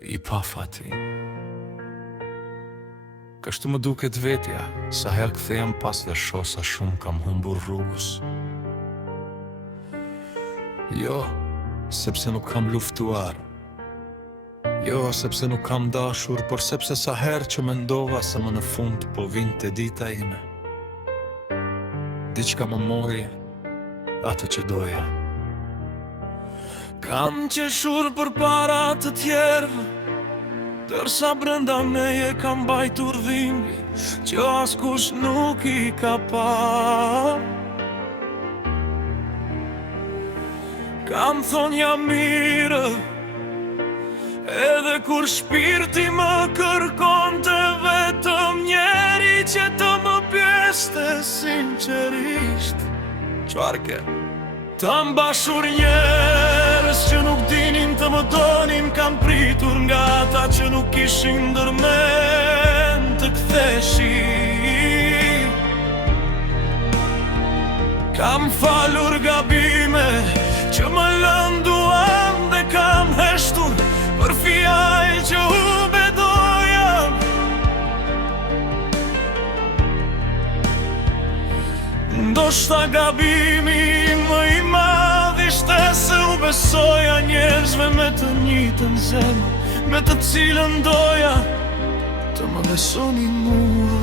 I pa fati. Kështu më duket vetja, sa herë kthehem pas dhe shoh sa shumë kam humbur rrugës. Jo, sepse nuk kam luftuar. Jo, sepse nuk kam dashur, por sepse sa herë që mendova se më në fund po vinte dita ime. Diçka më mori atë që doja. Kam qeshur për para të tjerëve, dërsa brenda meje kam bajtur dhimbje që askush nuk I ka pa. Kam thonë jam mirë, edhe kur shpirti më kërkonte vetëm njeri që të më pyeste sinqerisht. Çfarë ke? Ta mbashur njerëz që nuk dinin të më donin, kam pritur nga ata që nuk kishin ndërmend të ktheshin. Kam falur gabime që më lënduam dhe kam heshtur për fjalë që u bedoja. Ndoshta gabimi më I madh ishte se u besoja njerëzve me të njëjtën zemër, me të cilën doja të më besonin mua.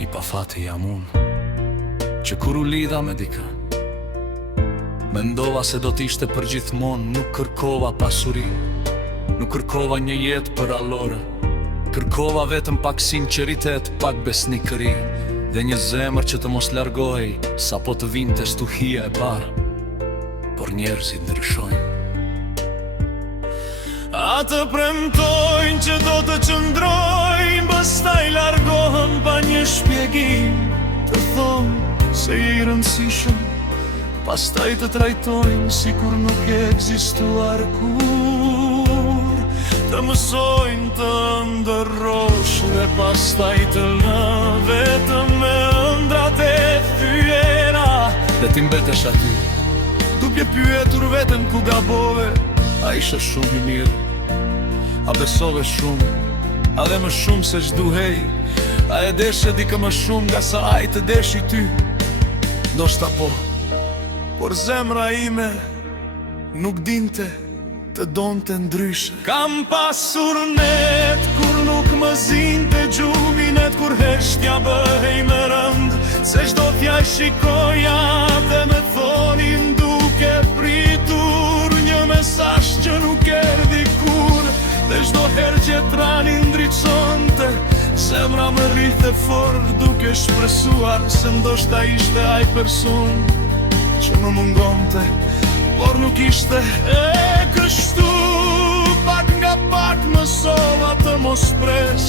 I pa fati jam unë, që kur u lidha me dikë, mendova se do t'ishte për gjithmonë. Nuk kërkova pasuri, nuk kërkova një jetë për allore. Kërkova vetëm pak sinqeritet, pak besnikëri, dhe një zemër që të mos largohej sa po të vinte stuhia e parë. Por njerëzit ndryshojnë. Atë premtojnë që do të qëndrojnë, pastaj largohen pa një shpjegim. Të thonë se I rëndësishëm, pastaj të trajtojnë sikur nuk ekzistuar kur. Të mësojnë të ndërrosh dhe pastaj të lënë vetëm me ëndrat e thyera. Dhe ti mbetesh aty, duke pyetur veten ku gabove. A ishe shumë I mirë, a besove shumë, a dhe më shumë se ç'duhej. A e deshe dikë më shumë nga sa ai të deshi ty. Ndoshta po, por zemra ime nuk dinte të donte ndryshe. Kam pasur net kur nuk më zinte gjumi, net kur heshtja bëhej më rënd, se çdo fjalë shikoja dhe me thonin duke pritur një mesazh që nuk erdhi kur. Dhe çdo herë që trani ndriçonte, zemra më rrithe fort duke shpresuar se ndoshta ishte ai person që më mungonte, por nuk ishte. E kështu pak nga pak mësova të mos pres.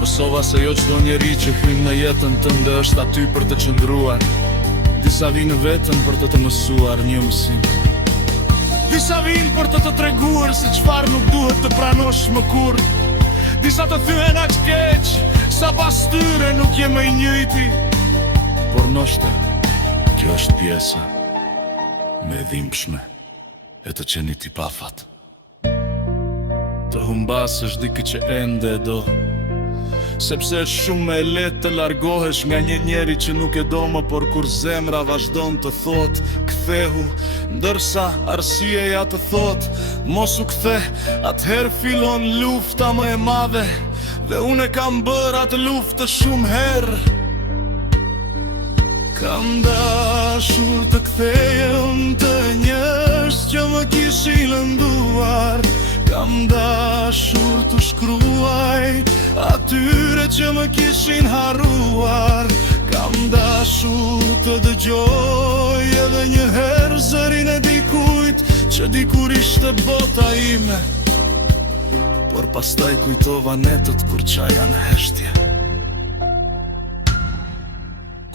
Mësova se jo çdo njeri që hyn në jetën tënde është aty për të qëndruar. Disa vinë vetëm për të të mësuar një mësim. Disa vinë për të të treguar se çfarë nuk duhet të pranosh më kurrë. Disa të thyen aq keq, sa pas tyre nuk je më I njëjti. Por ndoshta kjo është pjesa me dhimbshme e të qenit I pafat. Të humbasësh dikë që ende do, sepse është shumë e lehtë të largohesh nga një njeri që nuk e do më, por kur zemra vazhdon të thot kthehu, ndërsa arsyeja të thot mos u kthe, atëherë fillon lufta më e madhe. Dhe unë e kam bërë atë luftë shumë herë. Kam dashur të kthejem të njerëz që më kishin lënduar. Kam dashur të shkruaj atyre që më kishin harruar. Kam dashur të dëgjoj edhe një herë zërin e dikujt që dikur ishte bota ime. Por pastaj kujtova netët kur qaja në heshtje.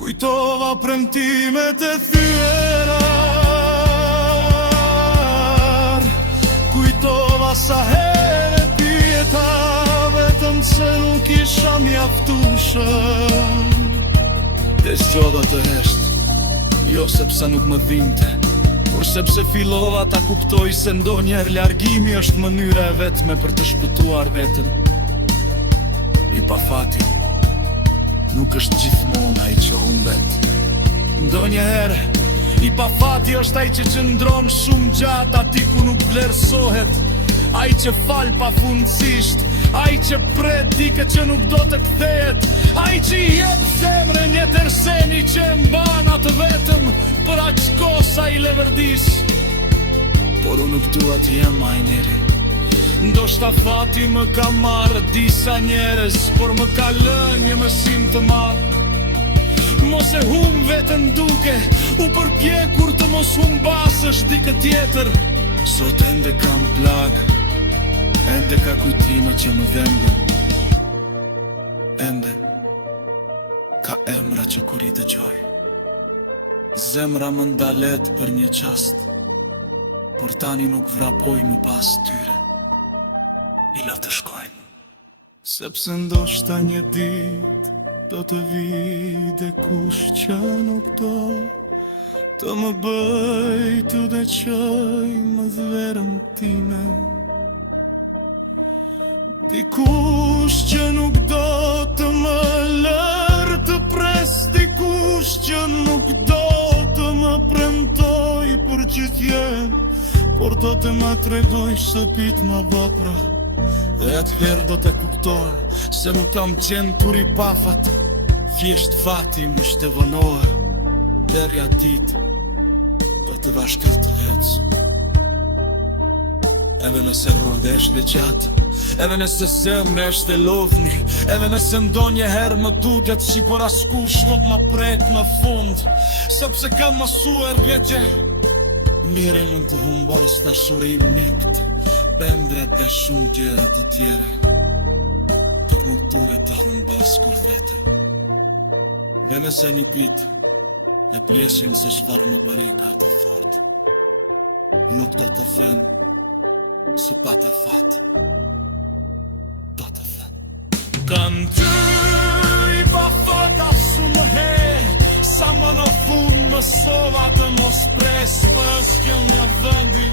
Kujtova premtimet e thyera. Kujtova sa herë pyeta vetëm se nuk isha mjaftueshëm. Dhe zgjodha të hesht, jo sepse nuk më dhinte, por Por sepse fillova ta kuptoj se ndonjëherë largimi është mënyra e vetme për të shpëtuar veten. I pafati nuk është gjithmonë ai që humbet. Ndonjëherë i pafati është ai që qëndron shumë gjatë aty ku nuk vlerësohet, ai që fal pafundësisht, ai që pret dikë që nuk do të kthehet, ai që i jep zemrën një tërseni që e mban atë vetëm për aq kohë sa i levërdis. Por unë nuk dua të jem ai njeri. Ndoshta fati më ka marrë disa njerëz, por më ka lënë një mësim të madh. Mos e hum veten duke u përpjekur të mos humbasësh dikë tjetër. Sot ende kam plagë, ende ka kujtime që më dhembën, ende ka emra që kur i dëgjoj, zemra më ndalet për një qast, por tani nuk vrapoj më pas tyre, i lë të shkojnë. Sepse ndoshta një dit do të vide kush që nuk do të më bëj të deqoj më dhverën time. Dikush që nuk do të më lërë të pres, dikush që nuk do të më premtoj për gjithjen, por do të më tregoj shtëpit më vapra. Dhe atëherë do të kuptoj se nuk kam qenë kur i pafat, thjesht fati më shtevënohë. Deri atit do të vazhdoj të lec. Edhe nëse rrode është dhe gjatë, edhe nëse zemre është e lodhni, edhe nëse ndonjëherë më duket si por askush nuk më pret në fund, sepse kam mësuar vjeqe mire mund të humbos dashurin mikt, bendret dhe shumë gjëra të tjere, të nuk duhet të humbos kur vete. Dhe nëse një pit e plesim se shfar më bëri ka të fort, nuk do të fen se pa të fat, do të fen. Kanë ty i pa fat asu më he, sa më në fund më sova të mos pres për s'kjell një vëndi.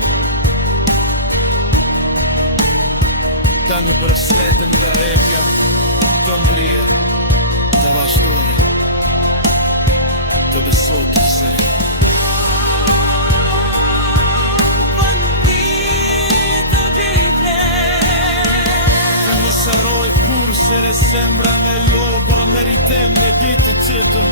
Ta në përsetën dhe repja, të mbrije, të vazhdojnë, të besoj të sëri. Sëroj kur se re sembra me lo, për meritem në ditë të qëtën.